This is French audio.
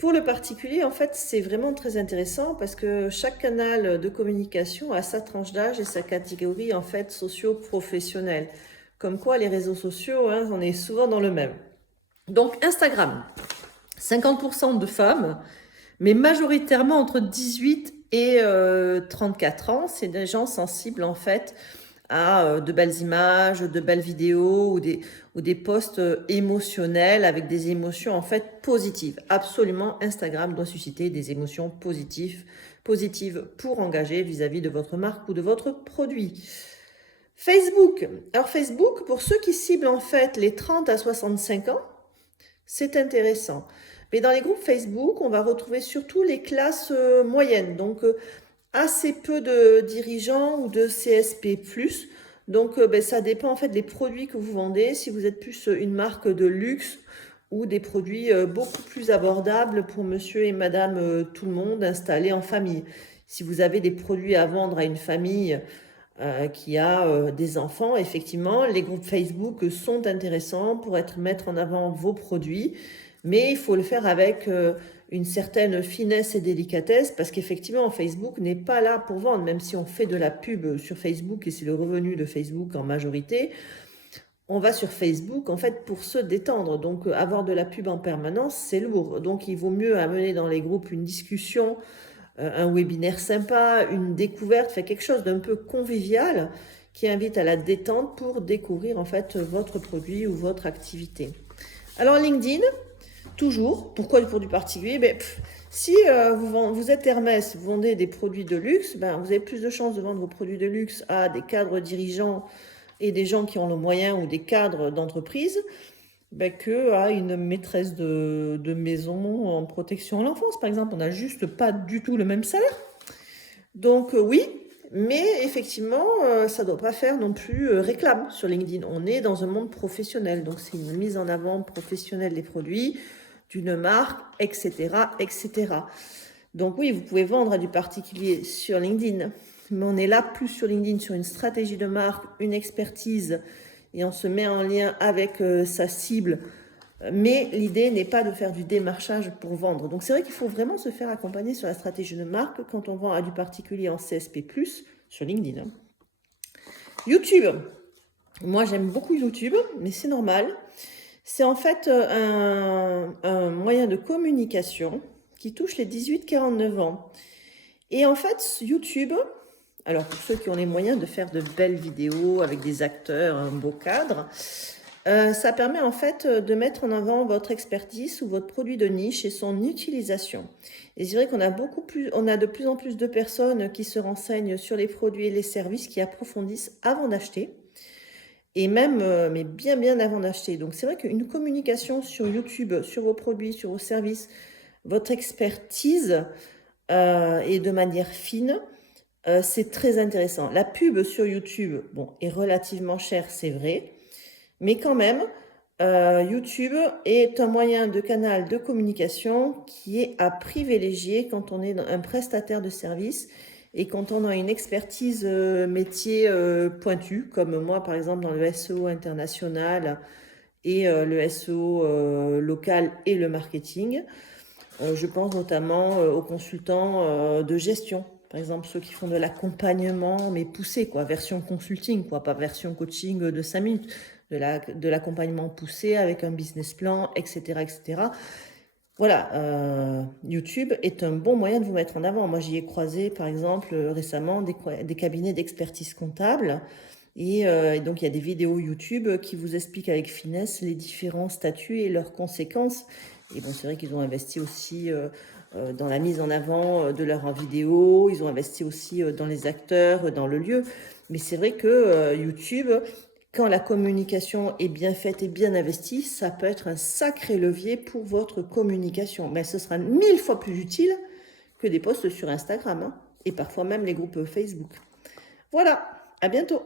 Pour le particulier, en fait, c'est vraiment très intéressant parce que chaque canal de communication a sa tranche d'âge et sa catégorie, en fait, socio-professionnelle. Comme quoi, les réseaux sociaux, hein, on est souvent dans le même. Donc, Instagram, 50% de femmes, mais majoritairement entre 18 et 34 ans. C'est des gens sensibles, en fait, à de belles images, de belles vidéos ou des posts émotionnels avec des émotions en fait positives. Absolument, Instagram doit susciter des émotions positives pour engager vis-à-vis de votre marque ou de votre produit. Facebook. Alors Facebook, pour ceux qui ciblent en fait les 30 à 65 ans, c'est intéressant. Mais dans les groupes Facebook, on va retrouver surtout les classes moyennes. Donc assez peu de dirigeants ou de CSP+. Donc, ça dépend en fait des produits que vous vendez. Si vous êtes plus une marque de luxe ou des produits beaucoup plus abordables pour monsieur et madame tout le monde installés en famille. Si vous avez des produits à vendre à une famille qui a des enfants, effectivement, les groupes Facebook sont intéressants pour mettre en avant vos produits, mais il faut le faire avec une certaine finesse et délicatesse, parce qu'effectivement, Facebook n'est pas là pour vendre, même si on fait de la pub sur Facebook, et c'est le revenu de Facebook en majorité, on va sur Facebook en fait pour se détendre. Donc avoir de la pub en permanence, c'est lourd. Donc il vaut mieux amener dans les groupes une discussion, un webinaire sympa, une découverte, fait quelque chose d'un peu convivial qui invite à la détente pour découvrir en fait votre produit ou votre activité. Alors LinkedIn, toujours. Pourquoi pour du particulier? Si vous êtes Hermès, vous vendez des produits de luxe, vous avez plus de chances de vendre vos produits de luxe à des cadres dirigeants et des gens qui ont le moyen ou des cadres d'entreprise que à une maîtresse de maison en protection à l'enfance, par exemple. On n'a juste pas du tout le même salaire. Donc oui, mais effectivement, ça ne doit pas faire non plus réclame sur LinkedIn. On est dans un monde professionnel, donc c'est une mise en avant professionnelle des produits, d'une marque, etc., etc. Donc oui, vous pouvez vendre à du particulier sur LinkedIn, mais on est là plus sur LinkedIn, sur une stratégie de marque, une expertise, et on se met en lien avec sa cible. Mais l'idée n'est pas de faire du démarchage pour vendre. Donc c'est vrai qu'il faut vraiment se faire accompagner sur la stratégie de marque quand on vend à du particulier en CSP+, sur LinkedIn. YouTube. Moi j'aime beaucoup YouTube, mais c'est normal. C'est en fait un moyen de communication qui touche les 18-49 ans. Et en fait, YouTube, alors pour ceux qui ont les moyens de faire de belles vidéos avec des acteurs, un beau cadre, ça permet en fait de mettre en avant votre expertise ou votre produit de niche et son utilisation. Et c'est vrai qu'on a de plus en plus de personnes qui se renseignent sur les produits et les services, qui approfondissent avant d'acheter. Et même, mais bien avant d'acheter. Donc c'est vrai qu'une communication sur YouTube, sur vos produits, sur vos services, votre expertise et de manière fine, c'est très intéressant. La pub sur YouTube, est relativement chère, c'est vrai, mais quand même, YouTube est un moyen de canal de communication qui est à privilégier quand on est un prestataire de service et quand on a une expertise métier pointue, comme moi par exemple dans le SEO international et le SEO local et le marketing. Je pense notamment aux consultants de gestion, par exemple ceux qui font de l'accompagnement mais poussé, quoi, version consulting, quoi, pas version coaching de 5 minutes, de l'accompagnement poussé avec un business plan, etc. etc. Voilà, YouTube est un bon moyen de vous mettre en avant. Moi, j'y ai croisé, par exemple, récemment, des cabinets d'expertise comptable. Et donc, il y a des vidéos YouTube qui vous expliquent avec finesse les différents statuts et leurs conséquences. Et bon, c'est vrai qu'ils ont investi aussi dans la mise en avant de leurs vidéos. Ils ont investi aussi dans les acteurs, dans le lieu. Mais c'est vrai que YouTube, quand la communication est bien faite et bien investie, ça peut être un sacré levier pour votre communication. Mais ce sera 1000 fois plus utile que des posts sur Instagram, hein, et parfois même les groupes Facebook. Voilà, à bientôt.